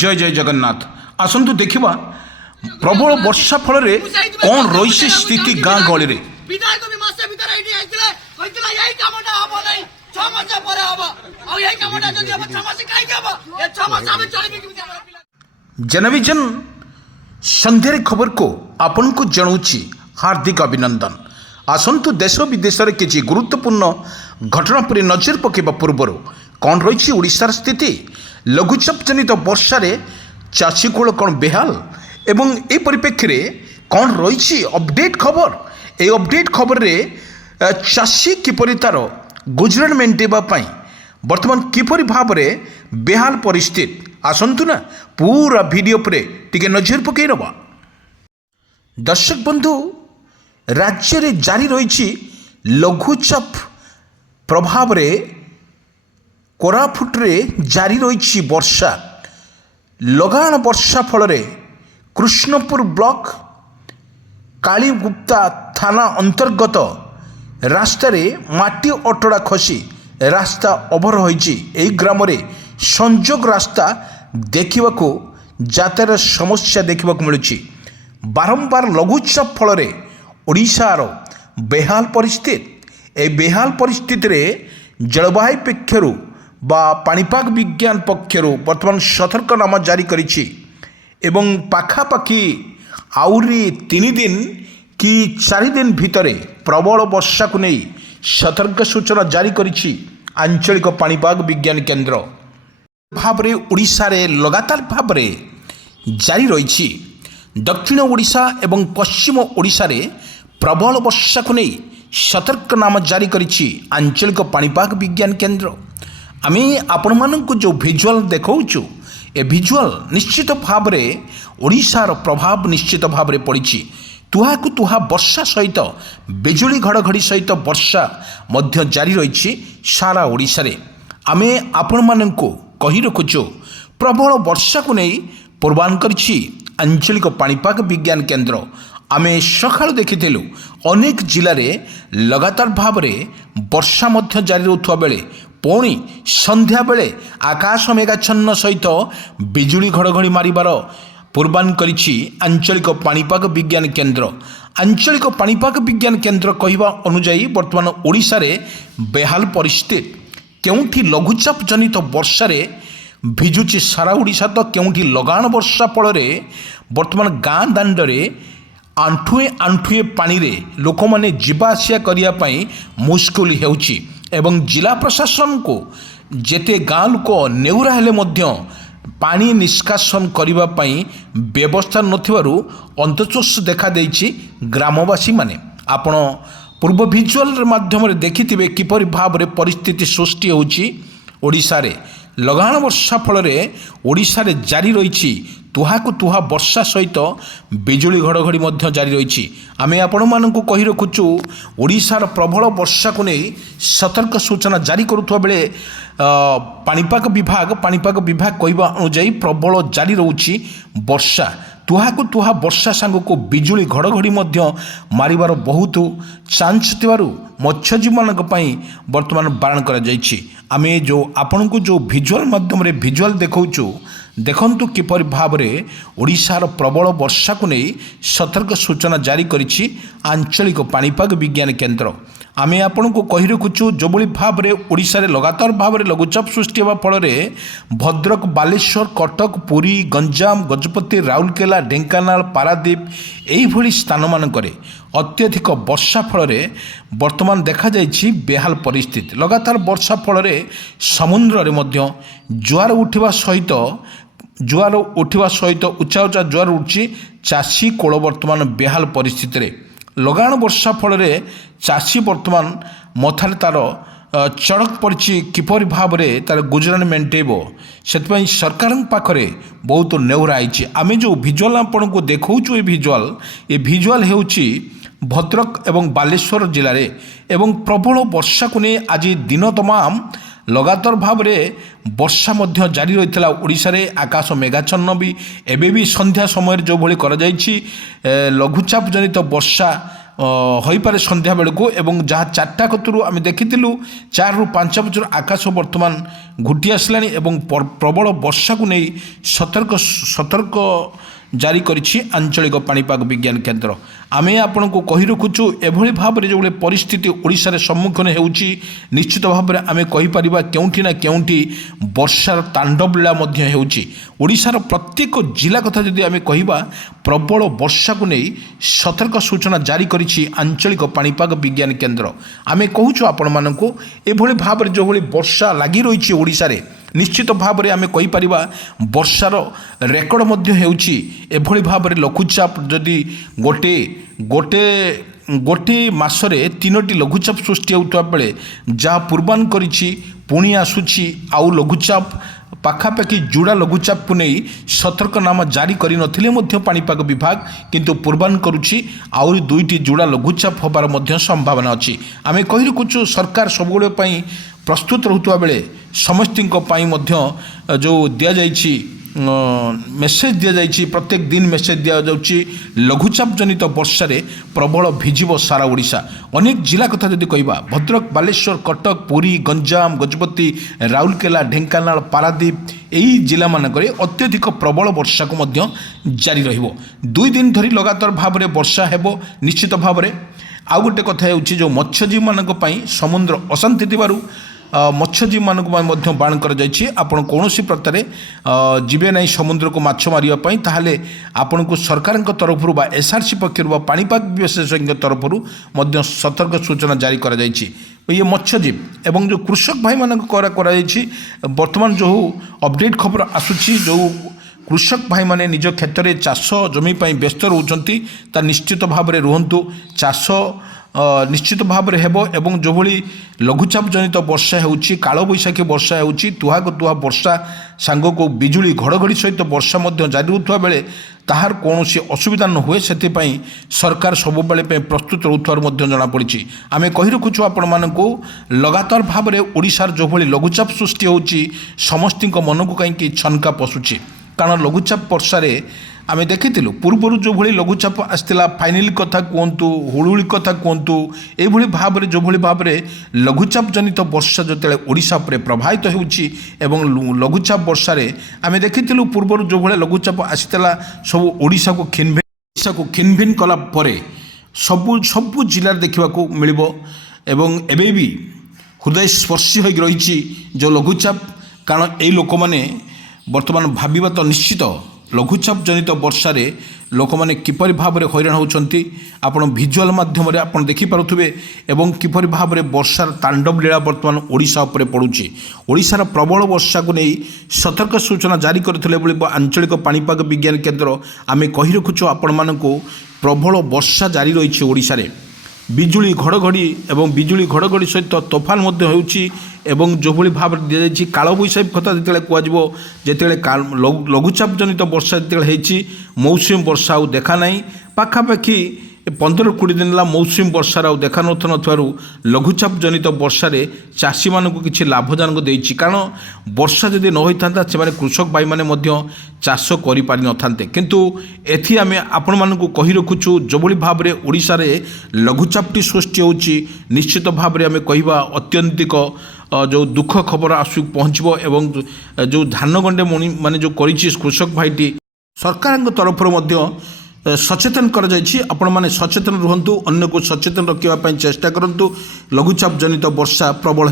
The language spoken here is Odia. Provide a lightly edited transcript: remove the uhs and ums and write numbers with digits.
जय जय जगन्नाथ आसतु देखा प्रबल वर्षा फल कौन रही स्थिति गाँ गहली रे जनविजन संध्यारे खबर को आपन को जनाऊँगी हार्दिक अभिनंदन। आसतु देश विदेश में किसी गुरुत्वपूर्ण घटना पर नजर पकेबा पूर्व कौन रही ओडिशार स्थिति लघुचाप जनित वर्षा चाषी कूल कौन बेहाल एवं ए परिप्रेक्षी में कौन रही अपडेट खबर ए अपडेट खबर रे चाषी किपरि तार गुजराण मेंटेवाई बर्तमान किपरि भाव में बेहाल परिस्थिति आसतु ना पूरा वीडियो पर टिके नजर पकई नवा। दर्शक बंधु राज्य रे जारी रही लघुचाप प्रभाव रे कोरापुट रे जारी रही वर्षा लगाण वर्षा फल कृष्णपुर ब्लॉक कालीगुप्ता थाना अंतर्गत रास्तार माटी अटड़ा खसी रास्ता अवरोही यही ग्राम संजोग रास्ता देखा यातायात समस्या देखा मिलूँ। बारंबार लघुचाप फल ओडिशार बेहाल परिस्थिति ए बेहाल परिस्थिति रे जलवायु पक्षरु बा पाणीपाग विज्ञान पक्षरु वर्तमान सतर्कनामा जारी करिछि एवं पाखापाखि आउरी 3 दिन कि 4 दिन भितरे प्रबल वर्षा को नहीं सतर्क सूचना जारी करिछि आंचलिक पाणीपाग विज्ञान केन्द्र। भाव रे ओडिशा रे लगातार भाव रे जारी रही दक्षिण ओडिशा एवं पश्चिम ओडिशा रे प्रबल वर्षा को नहीं सतर्कनामा जारी करिछि आंचलिक पाणीपाग विज्ञान केन्द्र। आमे आपण मानक जो भिजुआल देखाऊँ ए भिजुआल निश्चित भाव में ओडिशार प्रभाव निश्चित भाव में पड़ी तुहा को तुहा वर्षा सहित बिजुली घड़घड़ी सहित वर्षा मध्य जारी रही सारा ओडिशा रे। आमे आपण मानक कही रखुचु प्रबल वर्षा को नहीं पूर्वान करिछि आंचलिक पाणीपाग विज्ञान केन्द्र। आमे सकाळु देखिथिलु अनेक जिले में लगातार भाव में वर्षा मध्य जारी रहउथवा बेले पुणी संध्या बेले आकाश मेघाच्छन्न सहित बिजुली घड़घड़ी मारिबार पूर्वान करिछि आंचलिक पाणीपाग विज्ञान केन्द्र। आंचलिक पाणीपाग विज्ञान केन्द्र कहवा अनुजाई वर्तमान ओडिशा रे बेहाल परिस्थिति केउठी लघुचाप जनित वर्षा रे भिजुची सारा ओडिशा तो केउठी लगाण वर्षा फल वर्तमान गाँ दांडे आंठुए आंठुए पानी रे लोक माने जीवा आसिया करिया पई मुश्किल हेउची एवं जिला प्रशासन को जेते गाँ लोक नेउरा हेले मध्य पानी निष्कासन करिबा पई व्यवस्था नथिबारु अंतचोष देखा देइछि ग्रामवासी माने। आपण पूर्व भिजुआल माध्यम रे देखिथिबे किपरि भाव रे परिस्थिति सृष्टि होउछि ओडिशा रे लगाण वर्षा फल ओडिशा रे जारी रही तुहा को तुहा वर्षा सहित बिजुली घड़घड़ी मध्य जारी रही। आमे आपण मानक कही रखुचु ओडिशार प्रबल वर्षा को नहीं सतर्क सूचना जारी करुवा बेले पाणीपाग विभाग कहवा अनुजाई प्रबल जारी रोची वर्षा तुहा को तुहा वर्षा सांग को बिजुली घड़घड़ी मध्य मारिबार बहुत चांस थिबारु मत्स्यजीवी मानक पई वर्तमान बारण करा जायछि। आमे जो आपण को जो भिजुआल माध्यम रे भिजुआल देखाऊँ देखंतु किपरि भाव में ओडिशार प्रबल वर्षा को नहीं सतर्क सूचना जारी करिछि आंचलिक पाणीपाग विज्ञान केन्द्र। आमे आपण को कही रखुचु जो भाव में ओडिशा रे लगातार भाव में लघुचाप सृष्टि होगा फल भद्रक बालेश्वर कटक पुरी गंजाम गजपति राउरकेला ढेंकानाल पारादीप यही स्थान मानकरे अत्यधिक वर्षा फल वर्तमान देखा जाइछि बेहाल परिस्थिति। लगातार वर्षा फल समुद्र रे मध्य जुआर उठिबा सहित उच्चा उच्चा जुआर उठी चाषी कूल वर्तमान बेहाल परिस्थिति रे लगाण वर्षा फल चाषी वर्तमान मथार तार चड़क पड़ी किपरि भाव में तार गुजराण मेंटेब से सरकार पाखरे बहुत नेउरा आई। आमे जो भिजुआल आपण को देखाऊँ ये भिजुआल होउची भद्रक एवं बालेश्वर जिले में एवं प्रबल वर्षा को नहीं आज दिन तमाम लगातार भाव में वर्षा मध्य जारी रही ओडिशा रे आकाश मेघाच्छन्न भी एबे भी संध्या समय जो भली करा जायछि लघुचाप जनित वर्षा ହୋଇପାରେ ସନ୍ଧ୍ୟା ବେଳକୁ ଏବଂ ଯାହା 4ଟା କତରୁ ଆମେ ଦେଖିଥିଲୁ 4ରୁ 5 ବଜର ଆକାଶ ବର୍ତ୍ତମାନ ଘୁଟି ଆସିଲାଣି ଏବଂ ପ୍ରବଳ ବର୍ଷାକୁ ନେଇ ସତର୍କ ଜାରି କରିଛି ଆଞ୍ଚଳିକ ପାଣିପାଗ ବିଜ୍ଞାନ କେନ୍ଦ୍ର। ଆମେ ଆପଣଙ୍କୁ କହି ରଖୁଛୁ ଏଭଳି ଭାବରେ ଯେଉଁଭଳି ପରିସ୍ଥିତି ଓଡ଼ିଶାରେ ସମ୍ମୁଖୀନ ହେଉଛି ନିଶ୍ଚିତ ଭାବରେ ଆମେ କହିପାରିବା କେଉଁଠି ନା କେଉଁଠି ବର୍ଷାର ତାଣ୍ଡବ ଲୀଳା ମଧ୍ୟ ହେଉଛି। ଓଡ଼ିଶାର ପ୍ରତ୍ୟେକ ଜିଲ୍ଲା କଥା ଯଦି ଆମେ କହିବା ପ୍ରବଳ ବର୍ଷାକୁ ନେଇ ସତର୍କ ସୂଚନା ଜାରି କରିଛି ଆଞ୍ଚଳିକ ପାଣିପାଗ ବିଜ୍ଞାନ କେନ୍ଦ୍ର। ଆମେ କହୁଛୁ ଆପଣମାନଙ୍କୁ ଏଭଳି ଭାବରେ ଯେଉଁଭଳି ବର୍ଷା ଲାଗି ରହିଛି ଓଡ଼ିଶାରେ ନିଶ୍ଚିତ ଭାବରେ ଆମେ କହିପାରିବା ବର୍ଷାର ରେକର୍ଡ଼ ମଧ୍ୟ ହେଉଛି। ଏଭଳି ଭାବରେ ଲଘୁଚାପ ଯଦି ଗୋଟିଏ ମାସରେ 3ଟି ଲଘୁଚାପ ସୃଷ୍ଟି ହେଉଥିବା ବେଳେ ଯାହା ପୂର୍ବାନ କରିଛି ପୁଣି ଆସୁଛି ଆଉ ଲଘୁଚାପ ପାଖାପାଖି ଯୋଡ଼ା ଲଘୁଚାପକୁ ନେଇ ସତର୍କନାମା ଜାରି କରିନଥିଲେ ମଧ୍ୟ ପାଣିପାଗ ବିଭାଗ କିନ୍ତୁ ପୂର୍ବାନ କରୁଛି ଆହୁରି 2ଟି ଯୋଡ଼ା ଲଘୁଚାପ ହେବାର ମଧ୍ୟ ସମ୍ଭାବନା ଅଛି। ଆମେ କହି ରଖୁଛୁ ସରକାର ସବୁବେଳେ ପାଇଁ ପ୍ରସ୍ତୁତ ରହୁଥିବା ବେଳେ ସମସ୍ତଙ୍କ ପାଇଁ ମଧ୍ୟ ଯେଉଁ ଦିଆଯାଇଛି ମେସେଜ ଦିଆଯାଇଛି ପ୍ରତ୍ୟେକ ଦିନ ମେସେଜ ଦିଆଯାଉଛି ଲଘୁଚାପ ଜନିତ ବର୍ଷାରେ ପ୍ରବଳ ଭିଜିବ ସାରା ଓଡ଼ିଶା। ଅନେକ ଜିଲ୍ଲା କଥା ଯଦି କହିବା ଭଦ୍ରକ, ବାଲେଶ୍ୱର, କଟକ, ପୁରୀ, ଗଞ୍ଜାମ, ଗଜପତି, ରାଉରକେଲା, ଢେଙ୍କାନାଳ, ପାରାଦୀପ ଏହି ଜିଲ୍ଲାମାନଙ୍କରେ ଅତ୍ୟଧିକ ପ୍ରବଳ ବର୍ଷାକୁ ମଧ୍ୟ ଜାରି ରହିବ। 2 ଦିନ ଧରି ଲଗାତାର ଭାବରେ ବର୍ଷା ହେବ ନିଶ୍ଚିତ ଭାବରେ। ଆଉ ଗୋଟେ କଥା ହେଉଛି ଯେଉଁ ମତ୍ସ୍ୟଜୀବୀମାନଙ୍କ ପାଇଁ ସମୁଦ୍ର ଅଶାନ୍ତି ଥିବାରୁ ମତ୍ସ୍ୟଜୀବୀମାନଙ୍କ ପାଇଁ ମଧ୍ୟ ବାରଣ କରାଯାଇଛି ଆପଣ କୌଣସି ପ୍ରକାରେ ଯିବେ ନାହିଁ ସମୁଦ୍ରକୁ ମାଛ ମାରିବା ପାଇଁ। ତାହେଲେ ଆପଣଙ୍କୁ ସରକାରଙ୍କ ତରଫରୁ ବା ଏସ୍ଆର୍ସି ପକ୍ଷରୁ ବା ପାଣିପାଗ ବିଶେଷଜ୍ଞଙ୍କ ତରଫରୁ ମଧ୍ୟ ସତର୍କ ସୂଚନା ଜାରି କରାଯାଇଛି। ଇଏ ମତ୍ସ୍ୟଜୀବୀ ଏବଂ ଯେଉଁ କୃଷକ ଭାଇମାନଙ୍କ କରାଯାଇଛି ବର୍ତ୍ତମାନ ଯେଉଁ ଅପଡେଟ୍ ଖବର ଆସୁଛି ଯେଉଁ କୃଷକ ଭାଇମାନେ ନିଜ କ୍ଷେତ୍ରରେ ଚାଷ ଜମି ପାଇଁ ବ୍ୟସ୍ତ ରହୁଛନ୍ତି ତା ନିଶ୍ଚିତ ଭାବରେ ରୁହନ୍ତୁ। ଚାଷ ନିଶ୍ଚିତ ଭାବରେ ହେବ ଏବଂ ଯେଉଁଭଳି ଲଘୁଚାପ ଜନିତ ବର୍ଷା ହେଉଛି କାଳବୈଶାଖୀ ବର୍ଷା ହେଉଛି ତୁହାକୁ ତୁହା ବର୍ଷା ସାଙ୍ଗକୁ ବିଜୁଳି ଘଡ଼ଘଡ଼ି ସହିତ ବର୍ଷା ମଧ୍ୟ ଜାରି ରହୁଥିବା ବେଳେ ତାହାର କୌଣସି ଅସୁବିଧା ନ ହୁଏ ସେଥିପାଇଁ ସରକାର ସବୁବେଳେ ପାଇଁ ପ୍ରସ୍ତୁତ ରହୁଥିବାର ମଧ୍ୟ ଜଣାପଡ଼ିଛି। ଆମେ କହି ରଖୁଛୁ ଆପଣମାନଙ୍କୁ ଲଗାତାର ଭାବରେ ଓଡ଼ିଶାର ଯେଉଁଭଳି ଲଘୁଚାପ ସୃଷ୍ଟି ହେଉଛି ସମସ୍ତଙ୍କ ମନକୁ କାହିଁକି ଛନକା ପଶୁଛି କାରଣ ଲଘୁଚାପ ବର୍ଷାରେ ଆମେ ଦେଖିଥିଲୁ ପୂର୍ବରୁ ଯେଉଁଭଳି ଲଘୁଚାପ ଆସିଥିଲା ଫାଇନାଲ କଥା କୁହନ୍ତୁ ହୁଳୁହୁଳି କଥା କୁହନ୍ତୁ ଏଇଭଳି ଭାବରେ ଯେଉଁଭଳି ଭାବରେ ଲଘୁଚାପ ଜନିତ ବର୍ଷା ଯେତେବେଳେ ଓଡ଼ିଶା ଉପରେ ପ୍ରଭାବିତ ହେଉଛି ଏବଂ ଲଘୁଚାପ ବର୍ଷାରେ ଆମେ ଦେଖିଥିଲୁ ପୂର୍ବରୁ ଯେଉଁଭଳି ଲଘୁଚାପ ଆସିଥିଲା ସବୁ ଓଡ଼ିଶାକୁ ଖିନଭିନ କଲା ପରେ ସବୁ ଜିଲ୍ଲାରେ ଦେଖିବାକୁ ମିଳିବ ଏବଂ ଏବେ ବି ହୃଦୟସ୍ପର୍ଶୀ ହୋଇକି ରହିଛି ଯେଉଁ ଲଘୁଚାପ କାରଣ ଏଇ ଲୋକମାନେ ବର୍ତ୍ତମାନ ଭାବିବା ତ ନିଶ୍ଚିତ ଲଘୁଚାପ ଜନିତ ବର୍ଷାରେ ଲୋକମାନେ କିପରି ଭାବରେ ହଇରାଣ ହେଉଛନ୍ତି ଆପଣ ଭିଜୁଆଲ ମାଧ୍ୟମରେ ଆପଣ ଦେଖିପାରୁଥିବେ ଏବଂ କିପରି ଭାବରେ ବର୍ଷାର ତାଣ୍ଡବ ଲୀଳା ବର୍ତ୍ତମାନ ଓଡ଼ିଶା ଉପରେ ପଡ଼ୁଛି। ଓଡ଼ିଶାର ପ୍ରବଳ ବର୍ଷାକୁ ନେଇ ସତର୍କ ସୂଚନା ଜାରି କରିଥିଲେ ବୋଲି ଆଞ୍ଚଳିକ ପାଣିପାଗ ବିଜ୍ଞାନ କେନ୍ଦ୍ର ଆମେ କହି ରଖୁଛୁ ଆପଣମାନଙ୍କୁ ପ୍ରବଳ ବର୍ଷା ଜାରି ରହିଛି ଓଡ଼ିଶାରେ। ବିଜୁଳି ଘଡ଼ଘଡ଼ି ଏବଂ ବିଜୁଳି ଘଡ଼ଘଡ଼ି ସହିତ ତୋଫାନ ମଧ୍ୟ ହେଉଛି ଏବଂ ଯେଉଁଭଳି ଭାବରେ ଦିଆଯାଇଛି କାଳବୈଶାଖୀ କଥା ଯେତେବେଳେ କୁହାଯିବ ଯେତେବେଳେ ଲଘୁଚାପ ଜନିତ ବର୍ଷା ଯେତେବେଳେ ହେଇଛି ମୌସୁମୀ ବର୍ଷା ଆଉ ଦେଖା ନାହିଁ ପାଖାପାଖି 15-20 ଦିନ ହେଲା ମୌସୁମୀ ବର୍ଷାର ଆଉ ଦେଖା ନଥିବାରୁ ଲଘୁଚାପ ଜନିତ ବର୍ଷାରେ ଚାଷୀମାନଙ୍କୁ କିଛି ଲାଭଜନକ ଦେଇଛି କାରଣ ବର୍ଷା ଯଦି ନ ହୋଇଥାନ୍ତା ସେମାନେ କୃଷକ ଭାଇମାନେ ମଧ୍ୟ ଚାଷ କରିପାରିନଥାନ୍ତେ କିନ୍ତୁ ଏଥି ଆମେ ଆପଣମାନଙ୍କୁ କହି ରଖୁଛୁ ଯେଉଁଭଳି ଭାବରେ ଓଡ଼ିଶାରେ ଲଘୁଚାପଟି ସୃଷ୍ଟି ହେଉଛି ନିଶ୍ଚିତ ଭାବରେ ଆମେ କହିବା ଅତ୍ୟନ୍ତିକ ଯେଉଁ ଦୁଃଖ ଖବର ଆସୁ ପହଞ୍ଚିବ ଏବଂ ଯେଉଁ ଧାନ ଗଣ୍ଡେ ମାନେ ଯେଉଁ କରିଛି କୃଷକ ଭାଇଟି ସରକାରଙ୍କ ତରଫରୁ ମଧ୍ୟ ସଚେତନ କରାଯାଇଛି। ଆପଣମାନେ ସଚେତନ ରୁହନ୍ତୁ ଅନ୍ୟକୁ ସଚେତନ ରଖିବା ପାଇଁ ଚେଷ୍ଟା କରନ୍ତୁ। ଲଘୁଚାପ ଜନିତ ବର୍ଷା ପ୍ରବଳ